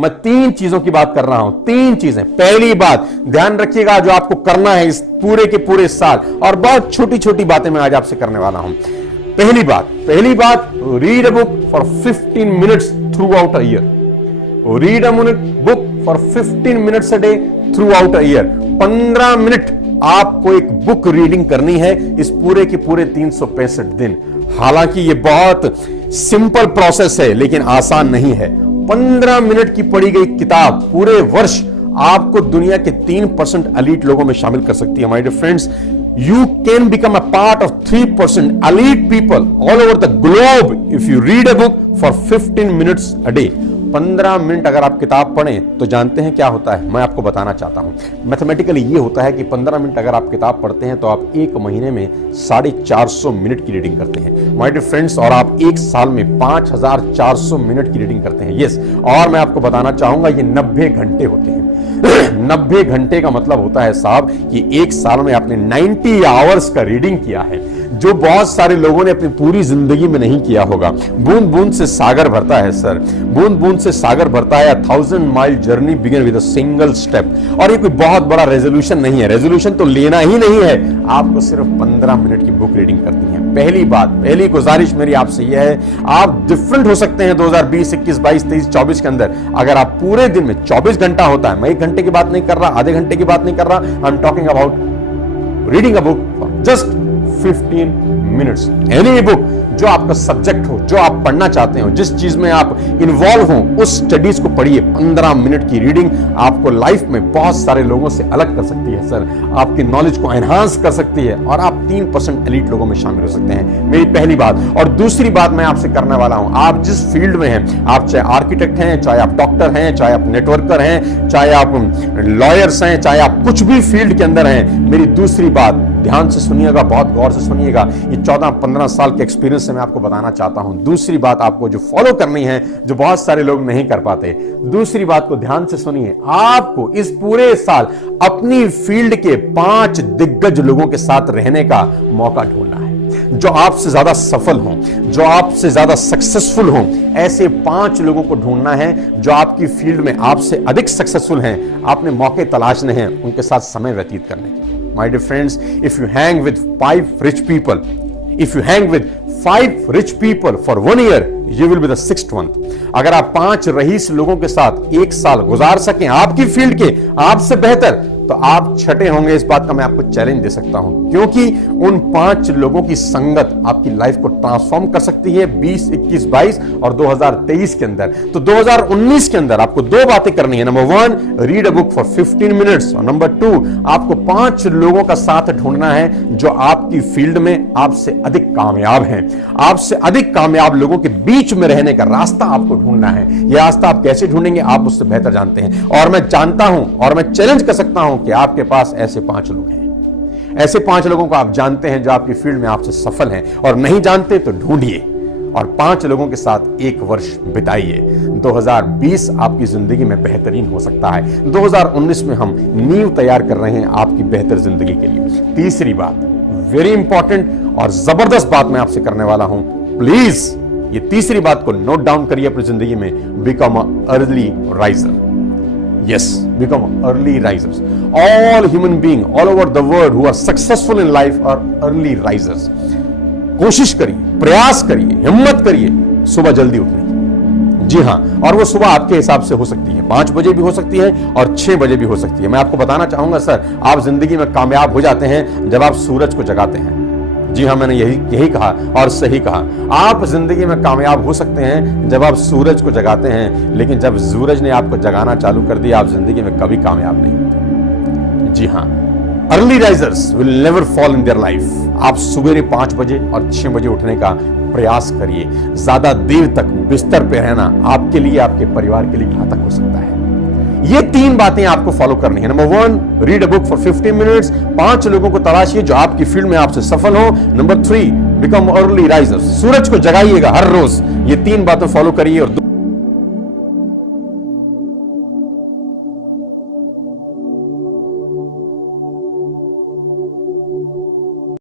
मैं 3 चीजों की बात कर रहा हूं, 3 चीजें। पहली बात ध्यान रखिएगा, जो आपको करना है इस पूरे के पूरे साल, और बहुत छोटी छोटी बातें मैं आज आपसे करने वाला हूं। पहली बात, read a book for 15 minutes through out a year. Read a book for 15 minutes a day through out a year. 15 minute आपको एक बुक रीडिंग करनी है इस पूरे के पूरे 365 दिन। हालांकि ये बहुत सिंपल प्रोसेस है लेकिन आसान नहीं है। 15 मिनट की पढ़ी गई किताब पूरे वर्ष आपको दुनिया के 3% एलीट लोगों में शामिल कर सकती है। My dear friends, you can become a part of 3% elite people all over the globe if you read a book for 15 minutes a day। 15 minute अगर आप किताब पढ़ें तो जानते हैं क्या होता है, मैं आपको बताना चाहता हूं। मैथमेटिकली ये होता है कि 15 मिनट अगर आप किताब पढ़ते हैं तो आप एक महीने में 450 मिनट की रीडिंग करते हैं माय डियर फ्रेंड्स, और आप एक साल में 5400 मिनट की रीडिंग करते हैं। यस, और मैं आपको बताना चाहूंगा ये 90 घंटे होते हैं। 90 घंटे का मतलब होता है साहब कि एक साल में आपने 90 आवर्स का रीडिंग किया है, जो बहुत सारे लोगों ने अपनी पूरी जिंदगी में नहीं किया होगा। बूंद बूंद से सागर भरता है सर, बूंद बूंद से सागर भरता है। 1000 mile journey begin with a single step. और ये कोई बहुत बड़ा रेजोल्यूशन नहीं है, रेजोल्यूशन तो लेना ही नहीं है, आपको सिर्फ 15 मिनट की बुक रीडिंग करनी है। पहली बात, पहली गुजारिश मेरी आपसे यह है, आप डिफरेंट हो सकते हैं 2020, 21, 22, 23, 24 के अंदर। अगर आप पूरे दिन में 24 घंटा होता है, मैं 1 घंटे की बात नहीं कर रहा, आधे घंटे की बात नहीं कर रहा, I am talking about reading a book just 15 minutes. Any book जो आपका सब्जेक्ट हो, जो आप पढ़ना चाहते हो, जिस चीज में आप इन्वॉल्व हो, उस स्टडीज को पढ़िए। 15 मिनट की रीडिंग आपको लाइफ में बहुत सारे लोगों से अलग कर सकती है सर, आपकी नॉलेज को एनहांस कर सकती है, और आप 3% एलीट लोगों में शामिल हो सकते हैं। मेरी पहली बात। और दूसरी बात मैं आपसे करने वाला हूं, आप जिस फील्ड में हैं, आप चाहे आर्किटेक्ट हैं, चाहे आप डॉक्टर हैं, चाहे आप नेटवर्कर हैं, चाहे आप लॉयर्स हैं, चाहे आप कुछ भी फील्ड के अंदर हैं, मेरी दूसरी बात ध्यान से सुनिएगा, बहुत गौर से सुनिएगा। ये 14-15 साल के एक्सपीरियंस से मैं आपको बताना चाहता हूं। दूसरी बात आपको जो फॉलो करनी है, जो बहुत सारे लोग नहीं कर पाते, दूसरी बात को ध्यान से सुनिए। आपको इस पूरे साल अपनी फील्ड के 5 दिग्गज लोगों के साथ रहने का मौका ढूंढना है, जो आपसे ज्यादा सफल हों, जो आपसे ज्यादा सक्सेसफुल हों। ऐसे 5 लोगों को ढूंढना है जो आपकी फील्ड में आपसे अधिक सक्सेसफुल हैं। आपने मौके तलाशने हैं उनके साथ समय व्यतीत करने के। My dear friends, if you hang with 5 rich people, if you hang with 5 rich people for 1 year, you will be the 6th one। अगर आप 5 रईस लोगों के साथ 1 साल गुजार सकें आपकी फील्ड के, आपसे बेहतर, तो आप छठे होंगे। इस बात का मैं आपको चैलेंज दे सकता हूं, क्योंकि उन 5 लोगों की संगत आपकी लाइफ को ट्रांसफॉर्म कर सकती है 20, 21, 22 और 2023 के अंदर। तो 2019 के अंदर आपको 2 बातें करनी है। Number 1, read a book for 15 minutes, और नंबर 2, आपको 5 लोगों का साथ ढूंढना है जो आपकी फील्ड में आपसे अधिक कामयाब हैं। आपसे अधिक कामयाब लोगों के बीच में रहने का रास्ता आपको ढूंढना है। यह रास्ता आप कैसे ढूंढेंगे, आप मुझसे बेहतर जानते हैं, और मैं जानता हूं और मैं चैलेंज कर सकता हूं कि आपके पास ऐसे 5 लोग हैं। ऐसे 5 लोगों को आप जानते हैं जो आपकी फील्ड में आपसे सफल हैं, और नहीं जानते तो ढूंढिए, और 5 लोगों के साथ 1 वर्ष बिताइए। 2020 आपकी जिंदगी में बेहतरीन हो सकता है। 2019 में हम नींव तैयार कर रहे हैं आपकी बेहतर जिंदगी के लिए। तीसरी बात, वेरी इंपॉर्टेंट और जबरदस्त बात मैं आपसे करने वाला हूं, प्लीज ये तीसरी बात को नोट डाउन करिए अपनी जिंदगी में। Become a early riser. Yes, become early risers. All human beings all over the world who are successful in life are early risers. कोशिश करिए, प्रयास करिए, हिम्मत करिए सुबह जल्दी उठने की। जी हां, और वो सुबह आपके हिसाब से हो सकती है, 5 बजे भी हो सकती है और 6 बजे भी हो सकती है। मैं आपको बताना चाहूंगा सर, आप जिंदगी में कामयाब हो जाते हैं जब आप सूरज को जगाते हैं। जी हां, मैंने यही कहा और सही कहा। आप जिंदगी में कामयाब हो सकते हैं जब आप सूरज को जगाते हैं, लेकिन जब सूरज ने आपको जगाना चालू कर दिया, आप जिंदगी में कभी कामयाब नहीं होते। जी हां, early risers will never fall in their life. आप सुबह 5 बजे और 6 बजे उठने का प्रयास करिए। ज्यादा देर तक बिस्तर पे रहना आपके लिए, आपके परिवार के लिए घातक हो सकता है। ये 3 बातें आपको फॉलो करनी है। Number 1, read a book for 15 minutes. 5 लोगों को तलाशिए जो आपकी फील्ड में आपसे सफल हो। Number 3, become early risers. सूरज को जगाइएगा हर रोज। ये 3 बातें फॉलो करिए और